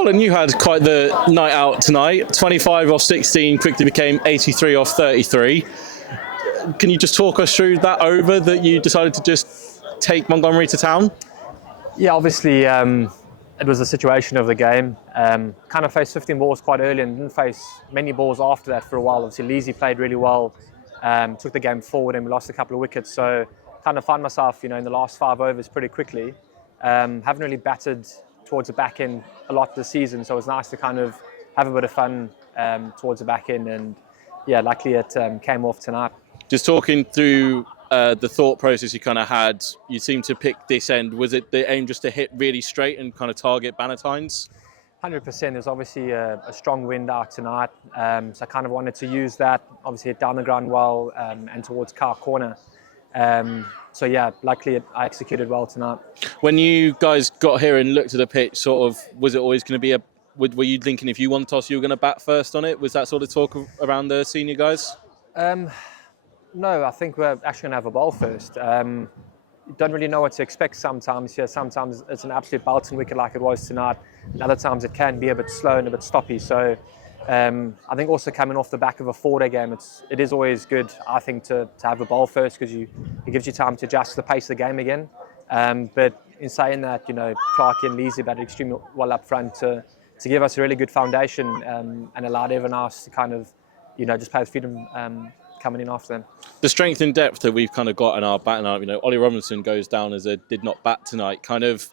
Colin, you had quite the night out tonight. 25 off 16 quickly became 83 off 33. Can you just talk us through that over that you decided to just take Montgomery to town? Yeah, obviously it was the situation of the game. Kind of faced 15 balls quite early and didn't face many balls after that for a while. Obviously, Leasy played really well, took the game forward, and we lost a couple of wickets. So kind of found myself, in the last 5 overs pretty quickly. Haven't really batted towards the back end a lot this season, so it was nice to kind of have a bit of fun towards the back end. And yeah, luckily it came off tonight. Just talking through the thought process you kind of had, you seemed to pick this end. Was it the aim just to hit really straight and kind of target Bannatynes? 100%. There's obviously a strong wind out tonight, so I kind of wanted to use that, obviously hit down the ground well and towards Car Corner. So yeah, luckily I executed well tonight. When you guys got here and looked at the pitch, sort of, was it always going to be were you thinking if you won the toss you were going to bat first on it? Was that sort of talk around the senior guys? No, I think we're actually going to have a bowl first. You don't really know what to expect sometimes. Yeah, sometimes it's an absolute belting wicket like it was tonight. And other times it can be a bit slow and a bit stoppy. So I think also coming off the back of a 4-day game, it is always good, I think, to have a bowl first because it gives you time to adjust the pace of the game again. But in saying that, Clark and Leasy batted extremely well up front to give us a really good foundation and allowed everyone else to kind of, just play with freedom coming in after them. The strength and depth that we've kind of got in our batting lineup, Ollie Robinson goes down as a did not bat tonight. Kind of,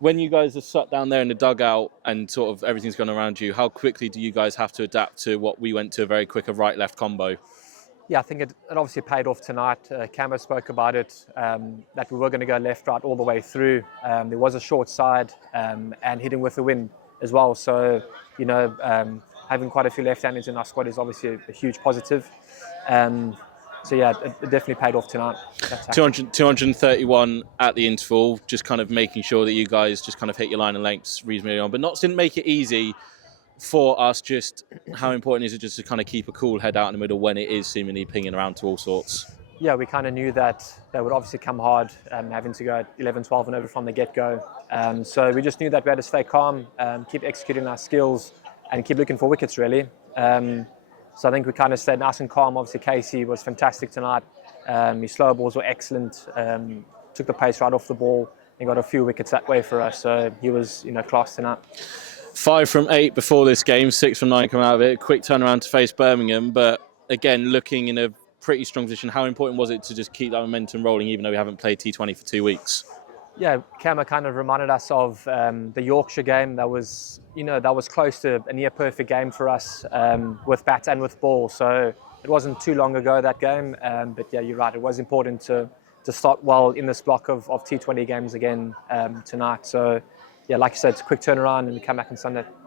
when you guys are sat down there in the dugout and sort of everything's gone around you, how quickly do you guys have to adapt to what we went to a very quick right-left combo? Yeah, I think it obviously paid off tonight. Camo spoke about it, that we were going to go left-right all the way through. There was a short side and hitting with the wind as well. So, having quite a few left-handers in our squad is obviously a huge positive. So yeah, it definitely paid off tonight. 231 at the interval, just kind of making sure that you guys just kind of hit your line and lengths reasonably on. But Notts didn't make it easy for us. Just how important is it just to kind of keep a cool head out in the middle when it is seemingly pinging around to all sorts? Yeah, we kind of knew that they would obviously come hard, having to go 11, 12 and over from the get-go. So we just knew that we had to stay calm, keep executing our skills and keep looking for wickets really. So I think we kind of stayed nice and calm. Obviously Casey was fantastic tonight. His slow balls were excellent. Took the pace right off the ball and got a few wickets that way for us. So he was, class tonight. 5 from 8 before this game, 6 from 9 coming out of it. Quick turnaround to face Birmingham, but again, looking in a pretty strong position. How important was it to just keep that momentum rolling, even though we haven't played T20 for 2 weeks? Yeah, Camo kind of reminded us of the Yorkshire game. That was, that was close to a near perfect game for us with bat and with ball. So it wasn't too long ago, that game. But yeah, you're right. It was important to start well in this block of T20 games again tonight. So yeah, like you said, it's a quick turnaround and we come back on Sunday.